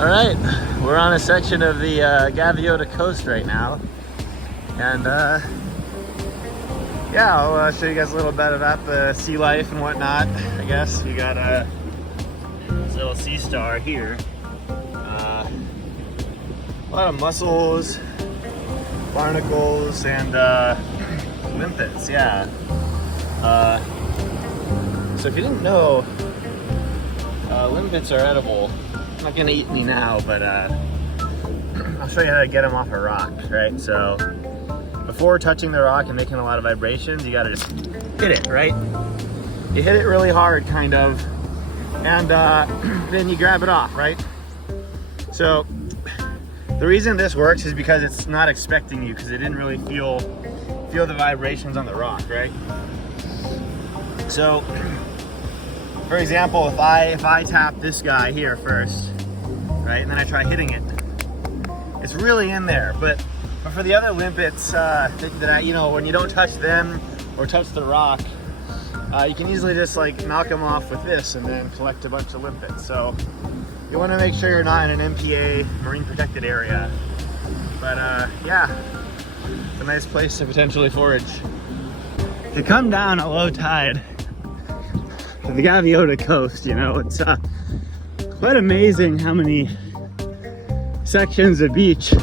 All right, we're on a section of the Gaviota Coast right now, and yeah, I'll show you guys a little bit about the sea life and whatnot. I guess we got this little sea star here. A lot of mussels, barnacles, and limpets. Yeah. So if you didn't know, limpets are edible. I'm not gonna eat any now, but I'll show you how to get them off a rock, right? So before touching the rock and making a lot of vibrations, you gotta just hit it, right? You hit it really hard, kind of, and then you grab it off, right? So the reason this works is because it's not expecting you, because it didn't really feel the vibrations on the rock, right? So, for example, if I tap this guy here first, right, and then I try hitting it, it's really in there. But for the other limpets that you know, when you don't touch them or touch the rock, you can easily just like knock them off with this and then collect a bunch of limpets. So you want to make sure you're not in an MPA, marine protected area. But yeah, it's a nice place to potentially forage. To come down a low tide to the Gaviota Coast, you know, it's quite amazing how many sections of beach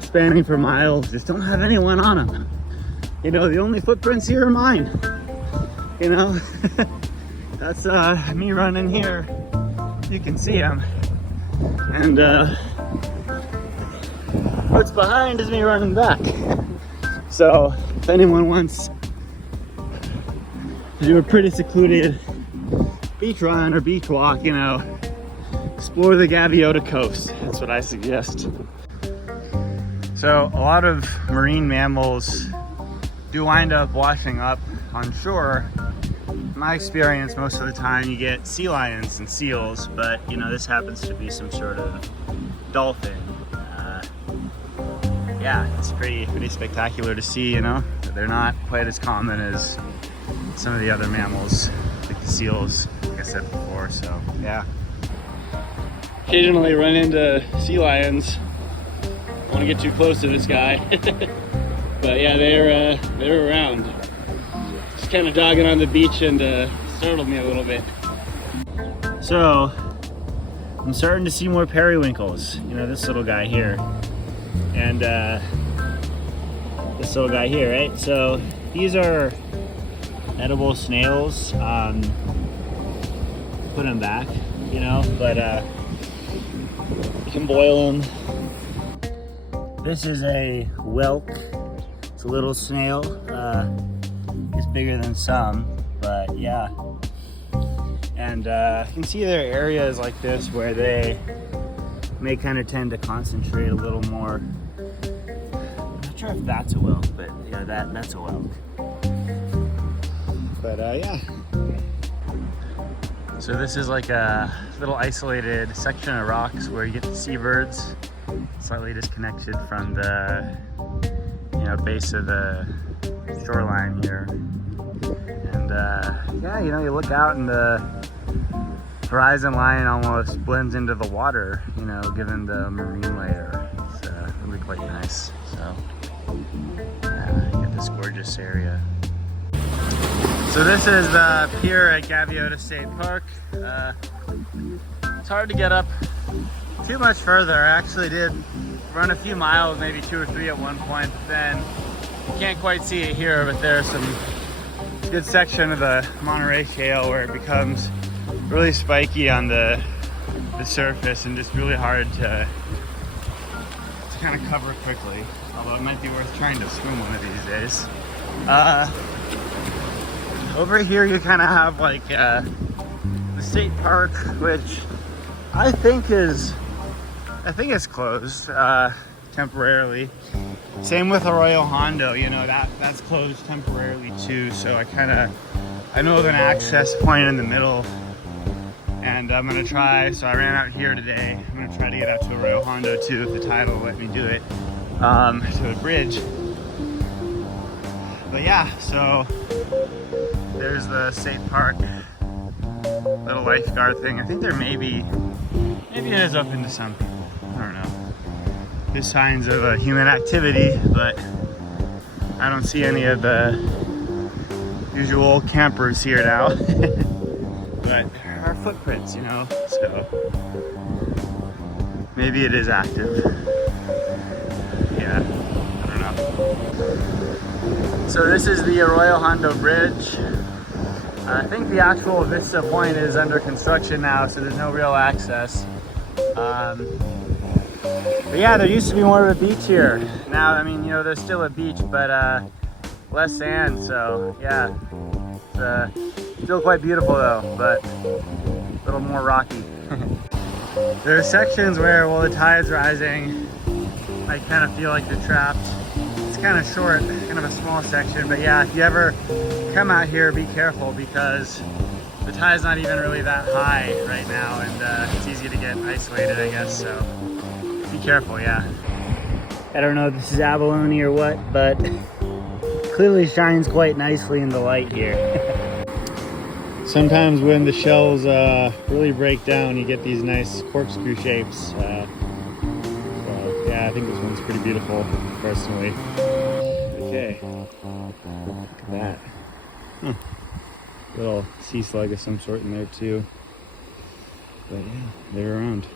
spanning for miles just don't have anyone on them. You know, the only footprints here are mine. You know, that's me running here. You can see them. And what's behind is me running back. So if anyone wants to do a pretty secluded beach run or beach walk, you know, explore the Gaviota Coast. That's what I suggest. So a lot of marine mammals do wind up washing up on shore. In my experience, most of the time you get sea lions and seals, but you know, this happens to be some sort of dolphin. Yeah, it's pretty spectacular to see, you know. They're not quite as common as some of the other mammals, like the seals, like I said before, so yeah. Occasionally run into sea lions. Don't want to get too close to this guy. But yeah, they're around. Just kind of jogging on the beach and startled me a little bit. So, I'm starting to see more periwinkles. You know, this little guy here. And this little guy here, right? So, these are edible snails. Put them back, you know, but you can boil them. This is a whelk. It's a little snail. It's bigger than some, but yeah. And you can see there are areas like this where they may kind of tend to concentrate a little more. I'm not sure if that's a whelk, but yeah, that's a whelk. But yeah. So this is like a little isolated section of rocks where you get the seabirds, slightly disconnected from the, you know, base of the shoreline here. And yeah, you know, you look out and the horizon line almost blends into the water, you know, given the marine layer. It's really quite nice. So yeah, you get this gorgeous area. So this is the pier at Gaviota State Park. It's hard to get up too much further. I actually did run a few miles, maybe 2 or 3 at one point, but then you can't quite see it here, but there's some good section of the Monterey Shale where it becomes really spiky on the surface and just really hard to kind of cover quickly, although it might be worth trying to swim one of these days. Over here you kind of have like the state park, which I think is closed temporarily. Same with Arroyo Hondo, you know, that's closed temporarily too. So I know of an access point in the middle, and I'm gonna try. So I ran out here today. I'm gonna try to get out to Arroyo Hondo too, if the tide will let me do it, to the bridge. But yeah, so there's the state park little lifeguard thing. I think there may be maybe it is open to some people. I don't know. There's signs of human activity, but I don't see any of the usual campers here now. But there are footprints, you know, so maybe it is active. Yeah, I don't know. So this is the Arroyo Hondo Bridge. I think the actual Vista Point is under construction now, so there's no real access. But yeah, there used to be more of a beach here. Now, I mean, you know, there's still a beach, but less sand, so yeah. It's still quite beautiful though, but a little more rocky. There are sections where, well, the tide's rising, I kind of feel like they're trapped. It's kind of short, kind of a small section, but yeah, if you ever come out here, be careful because the tide's not even really that high right now, and it's easy to get isolated, I guess, so be careful, yeah. I don't know if this is abalone or what, but clearly shines quite nicely in the light here. Sometimes when the shells really break down, you get these nice corkscrew shapes. So yeah, I think this one's pretty beautiful, personally. Okay, look at that. Huh. Little sea slug of some sort in there too. But yeah, they're around.